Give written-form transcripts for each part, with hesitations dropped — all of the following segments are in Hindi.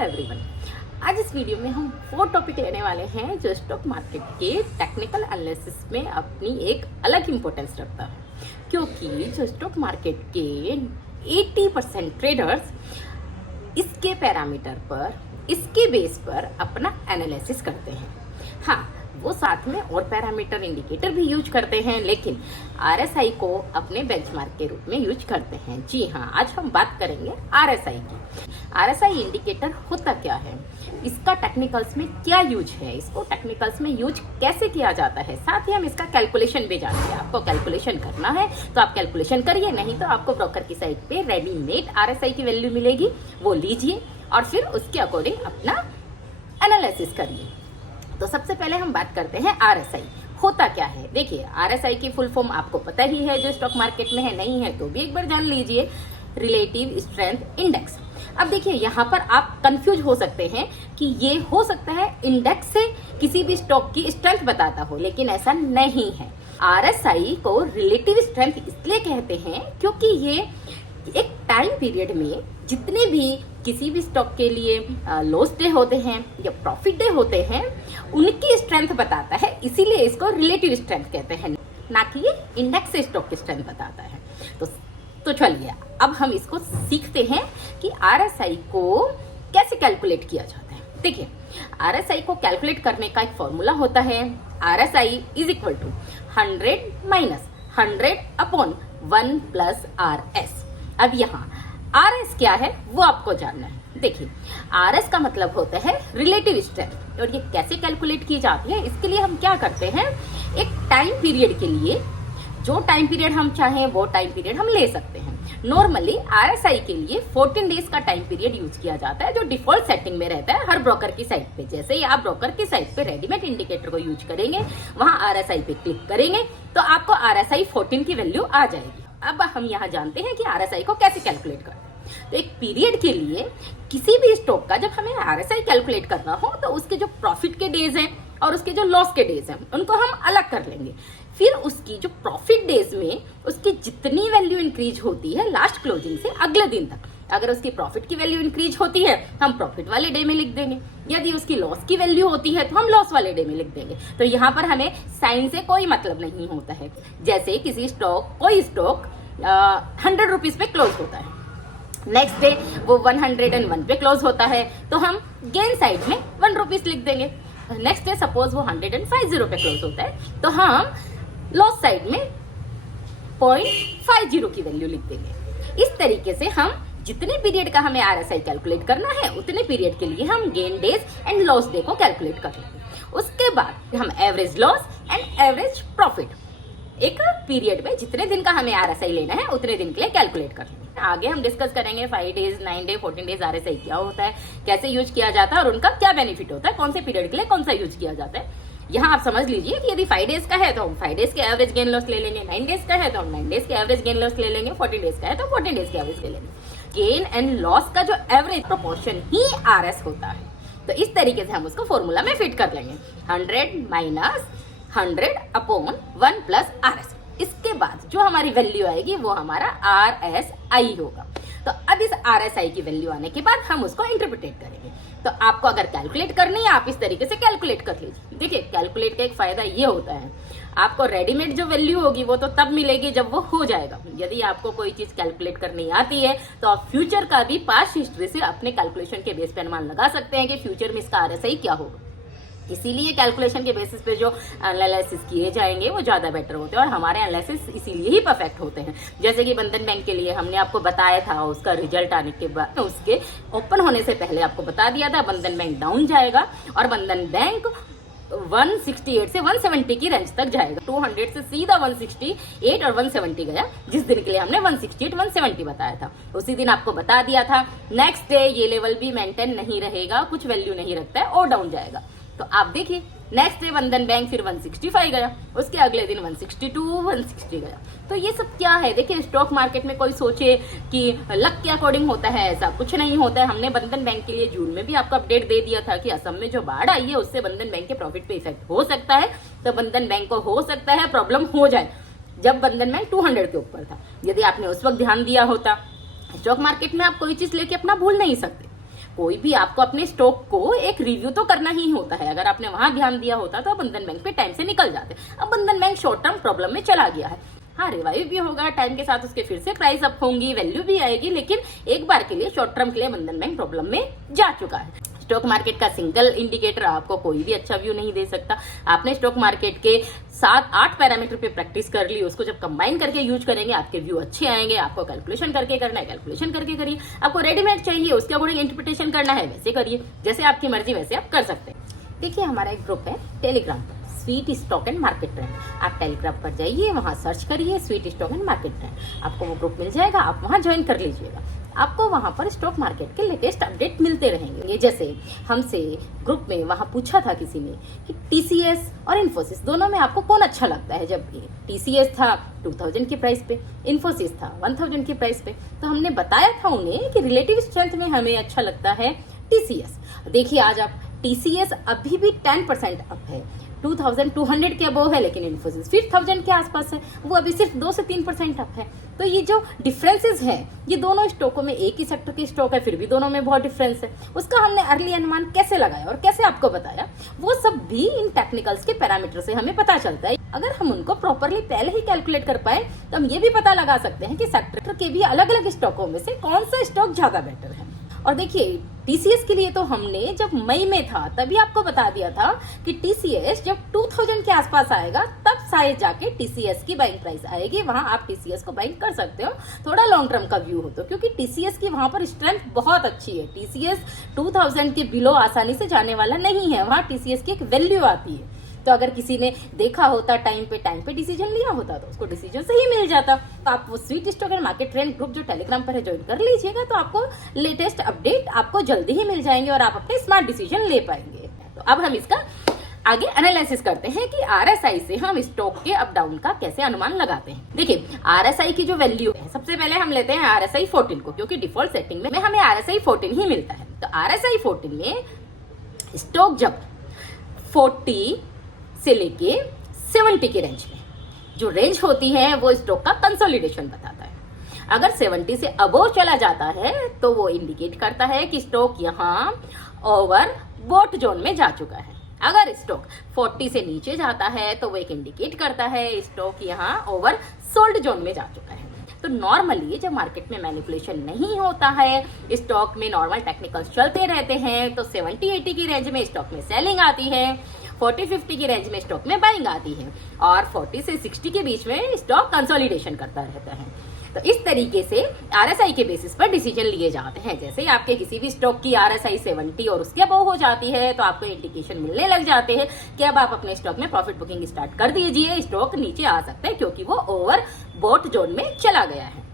एवरीवन। आज इस वीडियो में हम वो टॉपिक लेने वाले हैं जो स्टॉक मार्केट के टेक्निकल एनालिसिस में अपनी एक अलग इंपॉर्टेंस रखता है, क्योंकि जो स्टॉक मार्केट के 80% ट्रेडर्स इसके पैरामीटर पर, इसके बेस पर अपना एनालिसिस करते हैं। हाँ, वो साथ में और पैरामीटर इंडिकेटर भी यूज करते हैं, लेकिन आरएसआई को अपने बेंचमार्क के रूप में यूज करते हैं। जी हाँ, आज हम बात करेंगे आरएसआई की। आरएसआई इंडिकेटर होता क्या है, इसका टेक्निकल्स में क्या यूज है, इसको टेक्निकल्स में यूज कैसे किया जाता है, साथ ही हम इसका कैलकुलेशन भी जानेंगे। आपको कैलकुलेशन करना है तो आप कैलकुलेशन करिए, नहीं तो आपको ब्रोकर की साइट पे रेडीमेड आरएसआई की वैल्यू मिलेगी, वो लीजिए और फिर उसके अकॉर्डिंग अपना एनालिसिस करिए। तो सबसे पहले हम बात करते हैं आरएसआई होता क्या है। देखिए, आरएसआई की फुल फॉर्म आपको पता ही है, जो स्टॉक मार्केट में है, नहीं है तो भी एक बार जान लीजिए, रिलेटिव स्ट्रेंथ इंडेक्स। अब देखिए, यहाँ पर आप कंफ्यूज हो सकते हैं कि ये हो सकता है इंडेक्स से किसी भी स्टॉक की स्ट्रेंथ बताता हो, लेकिन ऐसा नहीं है। आरएसआई को रिलेटिव स्ट्रेंथ इसलिए कहते हैं क्योंकि ये एक टाइम पीरियड में जितने भी किसी भी स्टॉक के लिए लॉस डे होते हैं या प्रॉफिट डे होते हैं, उनकी स्ट्रेंथ बताता है, इसीलिए इसको रिलेटिव स्ट्रेंथ कहते हैं, ना कि ये इंडेक्स से स्टॉक की स्ट्रेंथ बताता है। तो चलिए अब हम इसको सीखते हैं कि आरएसआई को कैसे कैलकुलेट किया जाता है। देखिए, आरएसआई को कैलकुलेट करने का एक फॉर्मूला होता है, RSI is equal to 100 minus 100 upon 1 plus RS. अब यहाँ आरएस क्या है वो आपको जानना है। देखिए, आरएस का मतलब होता है रिलेटिव स्ट्रेंथ, और ये कैसे कैलकुलेट की जाती है, इसके लिए हम क्या करते हैं, एक टाइम पीरियड के लिए जो टाइम पीरियड हम चाहें वो टाइम पीरियड हम ले सकते हैं। नॉर्मली आरएसआई के लिए 14 डेज का टाइम पीरियड यूज किया जाता है, जो डिफॉल्ट सेटिंग में रहता है हर ब्रोकर की साइट पे। जैसे ही आप ब्रोकर की साइट पे रेडीमेड इंडिकेटर को यूज करेंगे, वहां आरएसआई पे क्लिक करेंगे तो आपको आरएसआई 14 की वैल्यू आ जाएगी। अब हम यहाँ जानते हैं कि आरएसआई को कैसे कैलकुलेट करते हैं। तो एक पीरियड के लिए किसी भी स्टॉक का जब हमें आरएसआई कैलकुलेट करना हो, तो उसके जो प्रॉफिट के डेज हैं और उसके जो लॉस के डेज हैं, उनको हम अलग कर लेंगे। फिर उसकी जो प्रॉफिट डेज में उसकी जितनी वैल्यू इंक्रीज होती है लास्ट क्लोजिंग से अगले दिन तक, अगर उसकी प्रॉफिट की वैल्यू इंक्रीज होती है हम प्रॉफिट वाले डे में लिख देंगे, यदि उसकी लॉस की वैल्यू होती है तो हम लॉस वाले डे में लिख देंगे। तो यहाँ पर हमें साइन से कोई मतलब नहीं होता है। जैसे कोई स्टॉक 100 रुपीज पे क्लोज होता है, नेक्स्ट डे वो 101 पे क्लोज होता है, तो हम गेन साइड में 1 रुपीज लिख देंगे। नेक्स्ट डे सपोज वो 150 पे क्लोज होता है, तो हम लॉस साइड में 0.50 की वैल्यू लिख देंगे। इस तरीके से हम जितने पीरियड का हमें आरएसआई कैलकुलेट करना है, उतने पीरियड के लिए हम gain days and loss day को कैलकुलेट कर लेंगे। उसके बाद हम average loss and average profit एक पीरियड में जितने दिन का हमें आरएसआई लेना है उतने दिन के लिए कैलकुलेट कर लेंगे। आगे हम डिस्कस करेंगे 5 डेज, 9 डे, 14 डेज आरएसआई क्या होता है, कैसे यूज किया जाता है और उनका क्या बेनिफिट होता है, कौन से पीरियड के लिए कौन सा यूज किया जाता है। यहाँ आप समझ लीजिए कि यदि 5 डेज का है तो हम 5 डेज के एवरेज गेन लॉस ले लेंगे, 9 डेज का है तो हम 9 डेज के एवरेज गेन लॉस ले लेंगे, 14 डेज का है तो 14 डेज के एवरेज ले लेंगे। गेन एंड लॉस का जो एवरेज प्रोपोर्शन ही आरएस होता है। तो इस तरीके से हम उसको फॉर्मूला में फिट कर लेंगे, 100 माइनस 100 अपॉन 1 प्लस आरएस। इसके बाद जो हमारी वैल्यू आएगी वो हमारा आरएसआई होगा। तो अब इस आरएसआई की वैल्यू आने के बाद हम उसको इंटरप्रिटेट करेंगे। तो आपको अगर कैलकुलेट करनी है, आप इस तरीके से कैलकुलेट कर लीजिए। देखिए, कैलकुलेट का एक फायदा ये होता है, आपको रेडीमेड जो वैल्यू होगी वो तो तब मिलेगी जब वो हो जाएगा। यदि आपको कोई चीज कैलकुलेट करनी आती है तो आप फ्यूचर का भी पास्ट हिस्ट्री से अपने कैलकुलेशन के बेस पे अनुमान लगा सकते हैं कि फ्यूचर में इसका आरएसआई क्या होगा। इसीलिए कैलकुलेशन के बेसिस पे जो एनालिसिस किए जाएंगे वो ज्यादा बेटर होते हैं, और हमारे एनालिसिस इसीलिए ही परफेक्ट होते हैं। जैसे कि बंधन बैंक के लिए हमने आपको बताया था, उसका रिजल्ट आने के बाद, उसके ओपन होने से पहले आपको बता दिया था बंधन बैंक डाउन जाएगा और बंधन बैंक 168 से 170 की रेंज तक जाएगा। 200 से सीधा 168 और 170 गया, जिस दिन के लिए हमने 168 170 बताया था, उसी दिन आपको बता दिया था नेक्स्ट डे ये लेवल भी मेंटेन नहीं रहेगा, कुछ वैल्यू नहीं रखता है और डाउन जाएगा। तो आप देखिए, नेक्स्ट डे बंधन बैंक फिर 165 गया, उसके अगले दिन 162 160 गया। तो ये सब क्या है, देखिए, स्टॉक मार्केट में कोई सोचे कि लक के अकॉर्डिंग होता है, ऐसा कुछ नहीं होता है। हमने बंधन बैंक के लिए जून में भी आपको अपडेट दे दिया था कि असम में जो बाढ़ आई है उससे बंधन बैंक के प्रॉफिट पे इफेक्ट हो सकता है। तो बंधन बैंक को हो सकता है प्रॉब्लम हो जाए, जब बंधन बैंक 200 के ऊपर था। यदि आपने उस वक्त ध्यान दिया होता, स्टॉक मार्केट में आप कोई चीज लेके अपना भूल नहीं सकते, कोई भी आपको अपने स्टॉक को एक रिव्यू तो करना ही होता है। अगर आपने वहां ध्यान दिया होता तो बंधन बैंक पे टाइम से निकल जाते। अब बंधन बैंक शॉर्ट टर्म प्रॉब्लम में चला गया है, हाँ रिवाइव भी होगा टाइम के साथ, उसके फिर से प्राइस अप होंगी, वैल्यू भी आएगी, लेकिन एक बार के लिए शॉर्ट टर्म के लिए बंधन बैंक प्रॉब्लम में जा चुका है। स्टॉक मार्केट का सिंगल इंडिकेटर आपको कोई भी अच्छा व्यू नहीं दे सकता। आपने स्टॉक मार्केट के 7-8 पैरामीटर पे प्रैक्टिस कर ली, उसको जब कंबाइन करके यूज करेंगे आपके व्यू अच्छे आएंगे। आपको कैलकुलेशन करके करना है, कैलकुलेशन करके करिए। आपको रेडीमेड चाहिए, उसके अकॉर्डिंग इंटरप्रिटेशन करना है, वैसे करिए, जैसे आपकी मर्जी वैसे आप कर सकते हैं। देखिए हमारा एक ग्रुप है टेलीग्राम पर, sweet stock and market trend. आप टेलीग्राम पर जाइए, वहां सर्च करिए sweet stock and market trend, आपको वो ग्रुप मिल जाएगा, आप वहां ज्वाइन कर लीजिएगा। आपको वहां पर स्टॉक मार्केट के लेटेस्ट अपडेट मिलते रहेंगे। जैसे हमसे ग्रुप में वहां पूछा था किसी ने कि टीसीएस और इन्फोसिस दोनों में आपको कौन अच्छा लगता है। जब टीसीएस था 2000 की प्राइस पे, इन्फोसिस था 1000 की प्राइस पे, तो हमने बताया था उन्हें कि रिलेटिव स्ट्रेंथ में हमें अच्छा लगता है टीसीएस। देखिए आज आप टीसीएस अभी भी 10% अप है, 2200 के अबोव है, लेकिन इन्फोसिस फिर 1000 के आसपास है, वो अभी सिर्फ 2 से 3% अप है। तो ये जो डिफरेंसेस है, ये दोनों स्टॉकों में एक ही सेक्टर के स्टॉक है, फिर भी दोनों में बहुत डिफरेंस है। उसका हमने अर्ली अनुमान कैसे लगाया और कैसे आपको बताया, वो सब भी इन टेक्निकल्स के पैरामीटर से हमें पता चलता है। अगर हम उनको प्रॉपरली पहले ही कैलकुलेट कर पाए तो हम ये भी पता लगा सकते हैं कि सेक्टर के भी अलग अलग स्टॉकों में से कौन सा स्टॉक ज्यादा बेटर है। और देखिए टीसीएस के लिए तो हमने जब मई में था तभी आपको बता दिया था कि टीसीएस जब 2000 के आसपास आएगा तब शायद जाके टीसीएस की बाइंग प्राइस आएगी, वहां आप टीसीएस को बाइंग कर सकते हो, थोड़ा लॉन्ग टर्म का व्यू हो तो, क्योंकि टीसीएस की वहां पर स्ट्रेंथ बहुत अच्छी है। टीसीएस 2000 के बिलो आसानी से जाने वाला नहीं है, वहां टीसीएस की एक वैल्यू आती है। तो अगर किसी ने देखा होता टाइम पे डिसीजन लिया होता तो उसको डिसीजन सही मिल जाता। तो आप वो sweet stock and market trend group जो टेलीग्राम पर है ज्वाइन कर लीजिएगा, तो आपको लेटेस्ट अपडेट आपको जल्दी ही मिल जाएंगे और आप अपने स्मार्ट डिसीजन ले पाएंगे। तो अब हम इसका आगे एनालिसिस करते हैं कि आरएसआई से हम स्टॉक के अप डाउन का कैसे अनुमान लगाते हैं। देखिए आरएसआई की जो वैल्यू है, सबसे पहले हम लेते हैं आरएसआई 14 को, क्योंकि डिफॉल्ट सेटिंग में हमें आरएसआई 14 ही मिलता है। तो आरएसआई 14 में स्टॉक जब 40 से लेके 70 की रेंज में, जो रेंज होती है वो स्टॉक का कंसोलिडेशन बताता है। अगर 70 से अबोव चला जाता है तो वो इंडिकेट करता है कि स्टॉक यहाँ ओवर बॉट जोन में जा चुका है। अगर स्टॉक 40 से नीचे जाता है तो वो एक इंडिकेट करता है स्टॉक यहाँ ओवर सोल्ड जोन में जा चुका है। तो नॉर्मली जब मार्केट में मैनिपुलेशन नहीं होता है, स्टॉक में नॉर्मल टेक्निकल्स चलते रहते हैं, तो 70-80 की रेंज में स्टॉक में सेलिंग आती है, 40-50 की रेंज में स्टॉक में बाइंग आती है, और 40 से 60 के बीच में स्टॉक कंसोलिडेशन करता रहता है। तो इस तरीके से आरएसआई के बेसिस पर डिसीजन लिए जाते हैं। जैसे आपके किसी भी स्टॉक की आरएसआई 70 और उसके अबव हो जाती है तो आपको इंडिकेशन मिलने लग जाते हैं कि अब आप अपने स्टॉक में प्रॉफिट बुकिंग स्टार्ट कर दीजिए, स्टॉक नीचे आ सकता है क्योंकि वो ओवर बॉट जोन में चला गया है।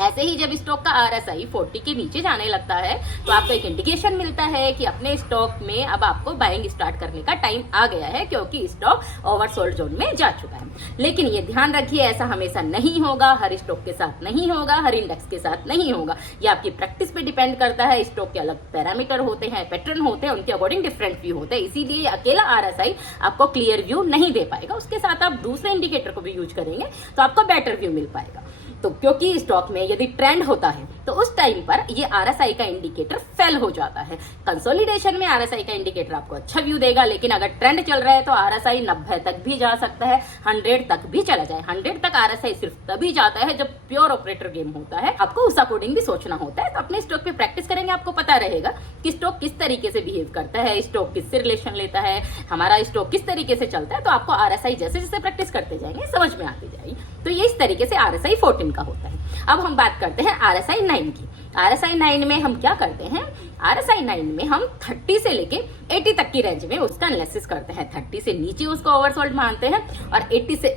ऐसे ही जब स्टॉक का आरएसआई 40 के नीचे जाने लगता है तो आपको एक इंडिकेशन मिलता है कि अपने स्टॉक में अब आपको बाइंग स्टार्ट करने का टाइम आ गया है, क्योंकि स्टॉक ओवरसोल्ड जोन में जा चुका है। लेकिन ये ध्यान रखिए, ऐसा हमेशा नहीं होगा, हर स्टॉक के साथ नहीं होगा, हर इंडेक्स के साथ नहीं होगा। ये आपकी प्रैक्टिस पे डिपेंड करता है। स्टॉक के अलग पैरामीटर होते हैं, पैटर्न होते हैं, उनके अकॉर्डिंग डिफरेंट व्यू होते हैं, इसीलिए अकेला आरएसआई आपको क्लियर व्यू नहीं दे पाएगा। उसके साथ आप दूसरे इंडिकेटर को भी यूज करेंगे तो आपको बेटर व्यू मिल पाएगा। तो क्योंकि स्टॉक में यदि ट्रेंड होता है तो उस टाइम पर ये आरएसआई का इंडिकेटर फेल हो जाता है। कंसोलिडेशन में आरएसआई का इंडिकेटर आपको अच्छा व्यू देगा, लेकिन अगर ट्रेंड चल रहा है तो आरएसआई 90 तक भी जा सकता है, 100 तक भी चला जाए। 100 तक आरएसआई सिर्फ तभी जाता है जब प्योर ऑपरेटर गेम होता है, आपको उस अकॉर्डिंग भी सोचना होता है। तो अपने स्टॉक पे प्रैक्टिस करेंगे, आपको पता रहेगा कि स्टॉक किस तरीके से बिहेव करता है, स्टॉक किससे रिलेशन लेता है, हमारा स्टॉक किस तरीके से चलता है। तो आपको आरएसआई जैसे जैसे प्रैक्टिस करते जाएंगे समझ में आती जाएगी। तो ये इस तरीके से आरएसआई 14 का होता है। अब हम बात करते हैं आरएसआई 9 की। आरएसआई 9 में हम क्या करते हैं, आरएसआई 9 में हम 30 से लेके 80 तक की रेंज में उसका एनालिसिस करते हैं। 30 से नीचे उसको ओवरसोल्ड मानते हैं और 80 से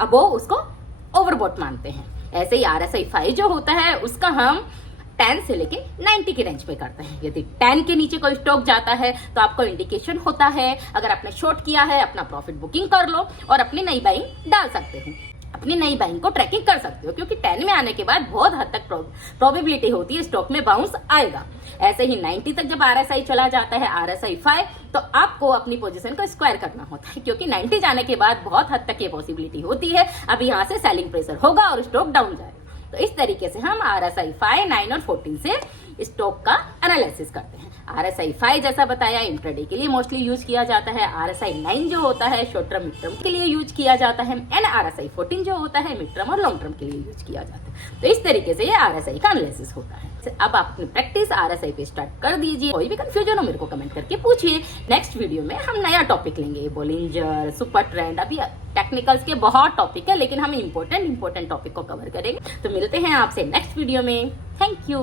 अबोव उसको ओवरबॉट मानते हैं। ऐसे ही आरएसआई 5 जो होता है उसका हम 10 से लेके 90 की रेंज पे करते हैं। यदि 10 के नीचे कोई स्टॉक जाता है तो आपको इंडिकेशन होता है, अगर आपने शॉर्ट किया है अपना प्रॉफिट बुकिंग कर लो और अपनी नई बाइंग डाल सकते हो, अपनी नई बाइंग को ट्रैकिंग कर सकते हो, क्योंकि 10 में आने के बाद बहुत हद तक प्रोबेबिलिटी होती है स्टॉक में बाउंस आएगा। ऐसे ही 90 तक जब आरएसआई चला जाता है, आरएसआई 5, तो आपको अपनी पोजीशन को स्क्वायर करना होता है, क्योंकि 90 जाने के बाद बहुत हद तक ये पॉसिबिलिटी होती है अब यहाँ से सेलिंग प्रेशर होगा और स्टॉक डाउन जाएगा। तो इस तरीके से हम आरएसआई 5, 9 और 14 से स्टॉक का एनालिसिस करते हैं। RSI 5 जैसा बताया इंट्राडे के लिए मोस्टली यूज किया जाता है। RSI 9 जो होता है शॉर्ट टर्म, मिड टर्म के लिए यूज किया जाता है। एंड RSI 14 जो होता है मिड टर्म और लॉन्ग टर्म के लिए यूज किया जाता है। तो इस तरीके से ये RSI का एनालिसिस होता है। अब आप अपनी प्रैक्टिस RSI पे स्टार्ट कर दीजिए। कोई भी कंफ्यूजन हो मेरे को कमेंट करके पूछिए। नेक्स्ट वीडियो में हम नया टॉपिक लेंगे, बोलिंजर, सुपर ट्रेंड। अभी टेक्निकल्स के बहुत टॉपिक है, लेकिन हम इंपॉर्टेंट टॉपिक को कवर करेंगे। तो मिलते हैं आपसे नेक्स्ट वीडियो में। Thank you.